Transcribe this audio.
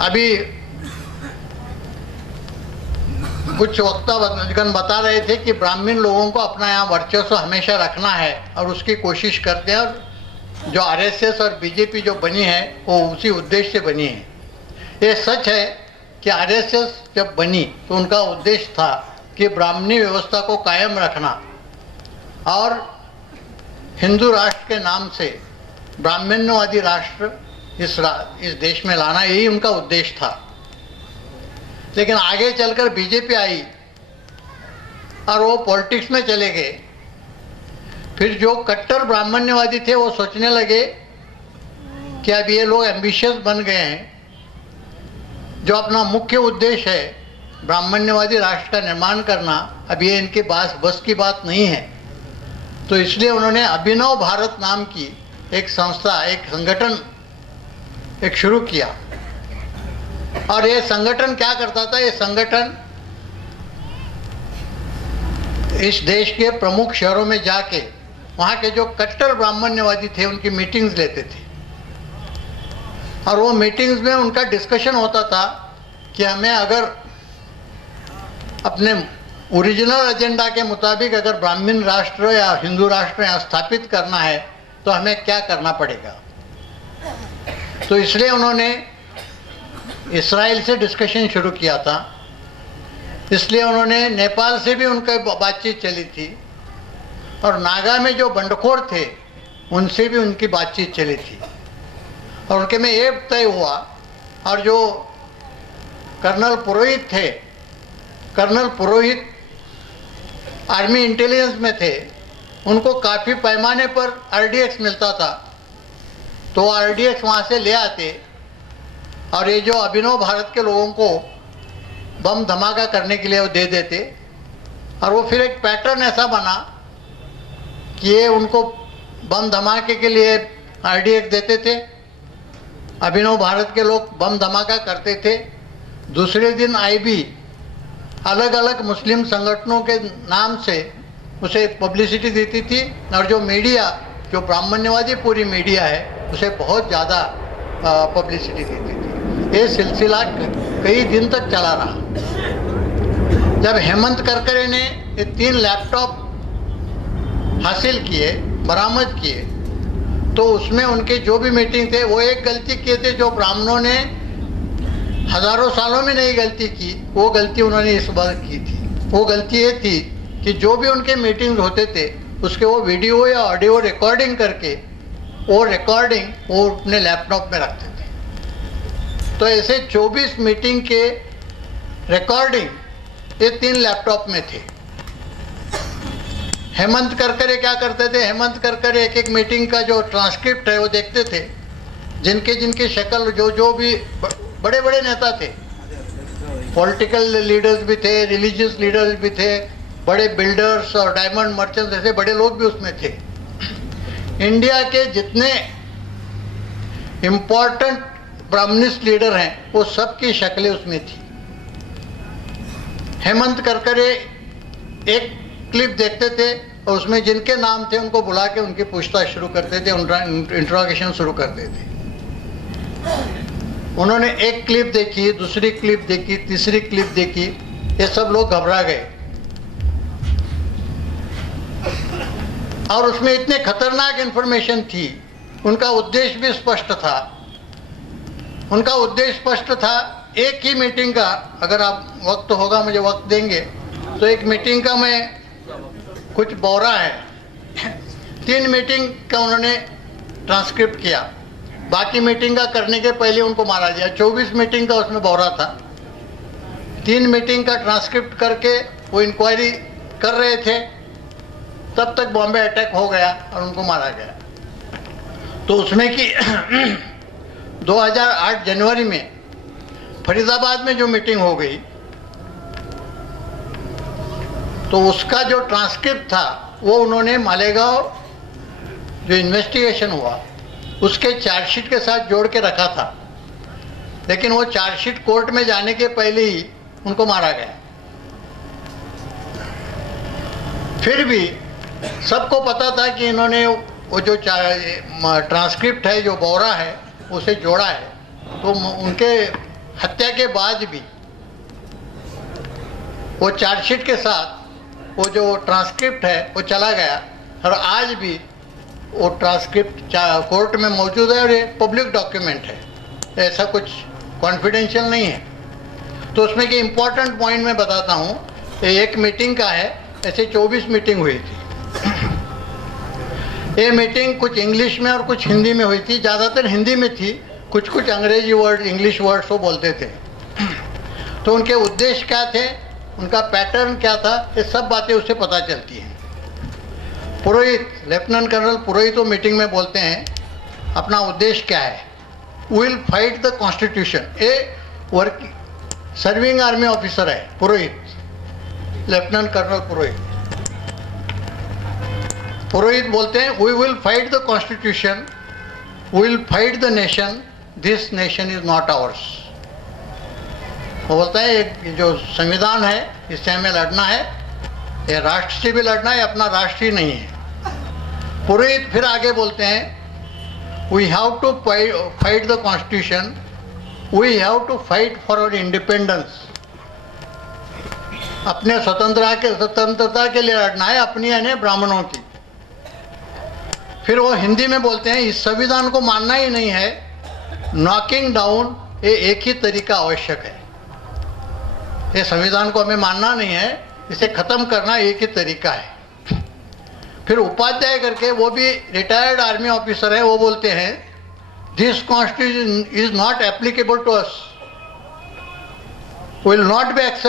अभी कुछ वक्तागण बता रहे थे कि ब्राह्मण लोगों को अपना यहाँ वर्चस्व हमेशा रखना है और उसकी कोशिश करते हैं, और जो आरएसएस और बीजेपी जो बनी है वो उसी उद्देश्य से बनी है। ये सच है कि आरएसएस जब बनी तो उनका उद्देश्य था कि ब्राह्मणी व्यवस्था को कायम रखना और हिंदू राष्ट्र के नाम से ब्राह्मण्यवादी राष्ट्र इस देश में लाना, यही उनका उद्देश्य था। लेकिन आगे चलकर बीजेपी आई और वो पॉलिटिक्स में चले गए। फिर जो कट्टर ब्राह्मण्यवादी थे वो सोचने लगे कि अब ये लोग एम्बिशियस बन गए हैं, जो अपना मुख्य उद्देश्य है ब्राह्मण्यवादी राष्ट्र का निर्माण करना, अब ये इनके बस की बात नहीं है। तो इसलिए उन्होंने अभिनव भारत नाम की एक संस्था, एक संगठन शुरू किया। और ये संगठन क्या करता था? ये संगठन इस देश के प्रमुख शहरों में जाके वहाँ के जो कट्टर ब्राह्मण्यवादी थे उनकी मीटिंग्स लेते थे, और वो मीटिंग्स में उनका डिस्कशन होता था कि हमें अगर अपने ओरिजिनल एजेंडा के मुताबिक अगर ब्राह्मण राष्ट्र या हिंदू राष्ट्र यहाँ स्थापित करना है तो हमें क्या करना पड़ेगा। तो इसलिए उन्होंने इस्राइल से डिस्कशन शुरू किया था, इसलिए उन्होंने नेपाल से भी उनका बातचीत चली थी, और नागा में जो बंडखोर थे उनसे भी उनकी बातचीत चली थी, और उनके में ये तय हुआ। और जो कर्नल पुरोहित थे, कर्नल पुरोहित आर्मी इंटेलिजेंस में थे, उनको काफ़ी पैमाने पर आरडीएक्स मिलता था, तो आरडीएक्स वहाँ से ले आते, और ये जो अभिनव भारत के लोगों को बम धमाका करने के लिए वो दे देते। और वो फिर एक पैटर्न ऐसा बना कि ये उनको बम धमाके के लिए आरडीएक्स देते थे, अभिनव भारत के लोग बम धमाका करते थे। दूसरे दिन आईबी अलग अलग मुस्लिम संगठनों के नाम से उसे पब्लिसिटी देती थी, और जो मीडिया, जो ब्राह्मण्यवादी पूरी मीडिया है, उसे बहुत ज़्यादा पब्लिसिटी देती थी। ये सिलसिला कई दिन तक चला रहा। जब हेमंत करकरे ने ये 3 लैपटॉप हासिल किए, बरामद किए, तो उसमें उनके जो भी मीटिंग थे वो एक गलती किए थे जो ब्राह्मणों ने हजारों सालों में नहीं गलती की, वो गलती उन्होंने इस बार की थी। वो गलती ये थी कि जो भी उनके मीटिंग होते थे उसके वो वीडियो या ऑडियो रिकॉर्डिंग करके वो रिकॉर्डिंग वो अपने लैपटॉप में रखते थे। तो ऐसे 24 मीटिंग के रिकॉर्डिंग ये 3 लैपटॉप में थे। हेमंत करकरे क्या करते थे? हेमंत करकरे एक एक मीटिंग का जो ट्रांसक्रिप्ट है वो देखते थे, जिनके शक्ल जो भी बड़े बड़े नेता थे, पॉलिटिकल लीडर्स भी थे, रिलीजियस लीडर्स भी थे, बड़े बिल्डर्स और डायमंड मर्चेंट्स, ऐसे बड़े लोग भी उसमें थे। इंडिया के जितने इम्पोर्टेंट ब्राह्मणिस्ट लीडर हैं वो सबकी शक्लें उसमें थी। हेमंत करकरे एक क्लिप देखते थे और उसमें जिनके नाम थे उनको बुला के उनकी पूछताछ शुरू करते थे, इंट्रोगेशन शुरू करते थे। उन्होंने एक क्लिप देखी, दूसरी क्लिप देखी, तीसरी क्लिप देखी, ये सब लोग घबरा गए। और उसमें इतने खतरनाक इंफॉर्मेशन थी। उनका उद्देश्य भी स्पष्ट था। उनका उद्देश्य स्पष्ट था। एक ही मीटिंग का, अगर आप वक्त होगा मुझे वक्त देंगे, तो एक मीटिंग का मैं कुछ बौरा है 3 मीटिंग का उन्होंने ट्रांसक्रिप्ट किया। बाकी मीटिंग का करने के पहले उनको मारा दिया। 24 मीटिंग का उसमें बौरा था। 3 मीटिंग का ट्रांसक्रिप्ट करके वो इंक्वायरी कर रहे थे, तब तक बॉम्बे अटैक हो गया और उनको मारा गया। तो उसमें कि 2008 जनवरी में फरीदाबाद में जो मीटिंग हो गई, तो उसका जो ट्रांसक्रिप्ट था वो उन्होंने मालेगांव जो इन्वेस्टिगेशन हुआ उसके चार्जशीट के साथ जोड़ के रखा था, लेकिन वो चार्जशीट कोर्ट में जाने के पहले ही उनको मारा गया। फिर भी सबको पता था कि इन्होंने वो जो ट्रांसक्रिप्ट है, जो बौरा है, उसे जोड़ा है। तो उनके हत्या के बाद भी वो चार्जशीट के साथ वो जो ट्रांसक्रिप्ट है वो चला गया और आज भी वो ट्रांसक्रिप्ट कोर्ट में मौजूद है और ये पब्लिक डॉक्यूमेंट है, ऐसा कुछ कॉन्फिडेंशियल नहीं है। तो उसमें कि इम्पोर्टेंट पॉइंट मैं बताता हूँ, एक मीटिंग का है, ऐसे 24 मीटिंग हुई थी। ये मीटिंग कुछ इंग्लिश में और कुछ हिंदी में हुई थी, ज़्यादातर हिंदी में थी, कुछ कुछ अंग्रेजी वर्ड इंग्लिश वर्ड्स वो बोलते थे। तो उनके उद्देश्य क्या थे, उनका पैटर्न क्या था, ये सब बातें उससे पता चलती हैं। पुरोहित, लेफ्टिनेंट कर्नल पुरोहित वो मीटिंग में बोलते हैं अपना उद्देश्य क्या है, विल फाइट द कॉन्स्टिट्यूशन। ये वर्क सर्विंग आर्मी ऑफिसर है पुरोहित, लेफ्टिनेंट कर्नल पुरोहित। पुरोहित बोलते हैं we will fight the constitution, will fight the nation, this nation is not ours. वो बोलता है एक जो संविधान है इससे हमें लड़ना है, ये राष्ट्र से भी लड़ना है, अपना राष्ट्र ही नहीं है। पुरोहित फिर आगे बोलते हैं we have to fight the constitution, we have to fight for our independence. अपने स्वतंत्रता के लिए लड़ना है, अपनी यानी ब्राह्मणों की। फिर वो हिंदी में बोलते हैं इस संविधान को मानना ही नहीं है, नॉकिंग डाउन ये एक ही तरीका आवश्यक है। ये संविधान को हमें मानना नहीं है, इसे खत्म करना एक ही तरीका है। फिर उपाध्याय करके वो भी रिटायर्ड आर्मी ऑफिसर है, वो बोलते हैं this constitution is not applicable to us, will not be accept